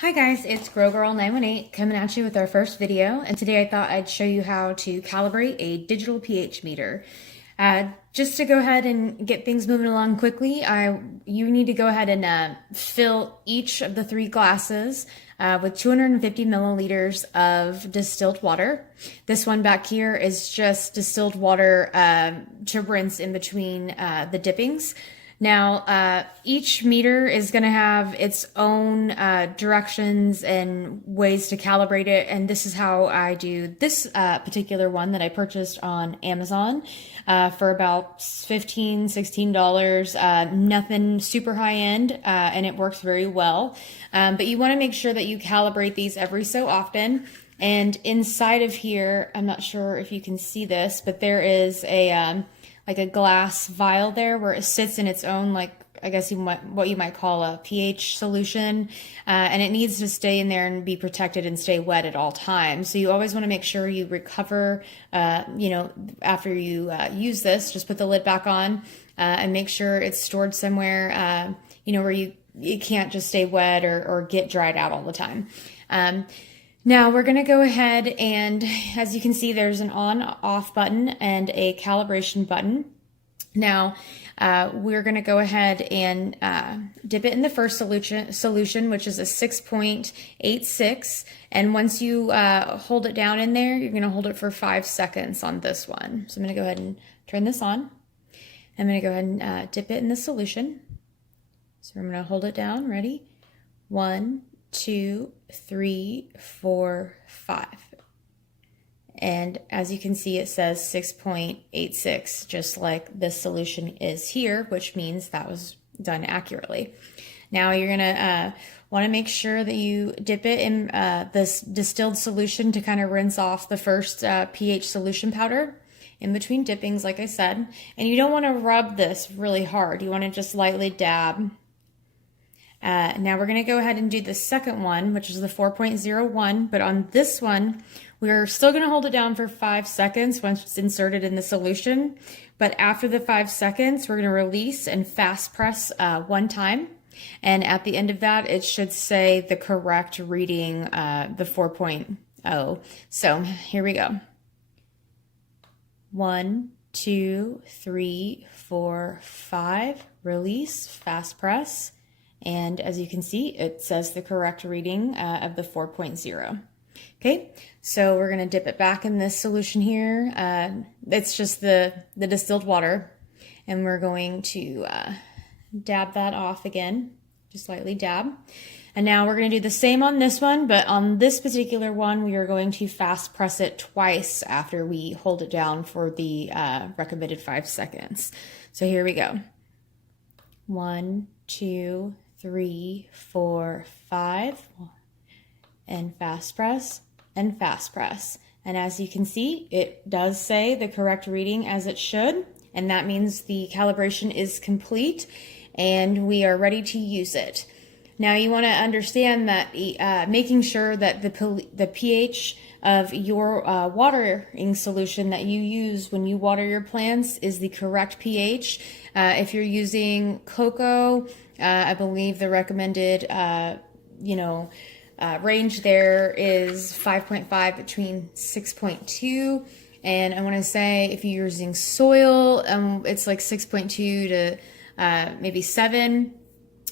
Hi guys, it's Grow Girl 918 coming at you with our first video, and today I thought I'd show you how to calibrate a digital pH meter. Just to go ahead and get things moving along quickly, you need to go ahead and fill each of the 3 glasses with 250 milliliters of distilled water. This one back here is just distilled water to rinse in between the dippings. Now, each meter is going to have its own directions and ways to calibrate it, and this is how I do this particular one that I purchased on Amazon for about $15, $16. Nothing super high end, and it works very well. But you want to make sure that you calibrate these every so often. And inside of here, I'm not sure if you can see this, but there is like a glass vial there where it sits in its own, like, I guess what you might call a pH solution, and it needs to stay in there and be protected and stay wet at all times. So you always want to make sure you recover, after you use this. Just put the lid back on and make sure it's stored somewhere, where it can't just stay wet or get dried out all the time. Now we're going to go ahead and, as you can see, there's an on-off button and a calibration button. Now we're going to go ahead and dip it in the first solution, which is a 6.86. And once you hold it down in there, you're going to hold it for 5 seconds on this one. So I'm going to go ahead and turn this on. I'm going to go ahead and dip it in the solution. So I'm going to hold it down. Ready? 1, 2, 3, 4, 5. And as you can see, it says 6.86, just like this solution is here, which means that was done accurately. Now you're gonna want to make sure that you dip it in this distilled solution to kind of rinse off the first pH solution powder in between dippings, like I said. And you don't want to rub this really hard. You want to just lightly dab. Now we're going to go ahead and do the second one, which is the 4.01, but on this one, we're still going to hold it down for 5 seconds once it's inserted in the solution. But after the 5 seconds, we're going to release and fast press 1 time. And at the end of that, it should say the correct reading, the 4.0. So here we go. 1, 2, 3, 4, 5, release, fast press. And as you can see, it says the correct reading of the 4.0. Okay, so we're going to dip it back in this solution here. It's just the distilled water. And we're going to dab that off again, just lightly dab. And now we're going to do the same on this one, but on this particular one, we are going to fast press it twice after we hold it down for the recommended 5 seconds. So here we go. 1, 2, 3, 4, 5, and fast press, and fast press. And as you can see, it does say the correct reading as it should, and that means the calibration is complete and we are ready to use it. Now you want to understand that making sure that the pH of your watering solution that you use when you water your plants is the correct pH. If you're using cocoa, I believe the recommended range there is 5.5 between 6.2, and I want to say if you're using soil, it's like 6.2 to maybe 7.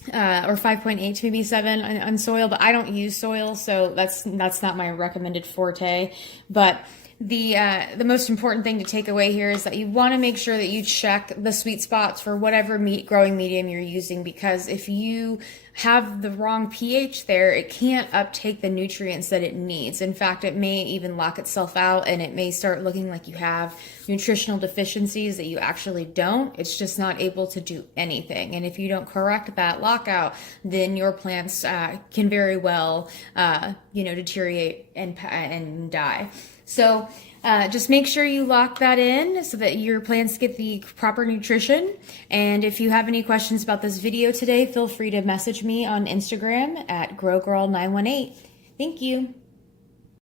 Or 5.8 to maybe 7 on soil, but I don't use soil, so that's not my recommended forte. But the most important thing to take away here is that you want to make sure that you check the sweet spots for whatever growing medium you're using, because if you have the wrong pH there, it can't uptake the nutrients that it needs. In fact, it may even lock itself out, and it may start looking like you have nutritional deficiencies that you actually don't. It's just not able to do anything. And if you don't correct that lockout, then your plants can very well deteriorate and die. So just make sure you lock that in so that your plants get the proper nutrition. And if you have any questions about this video today, feel free to message me on Instagram at growgirl918. Thank you.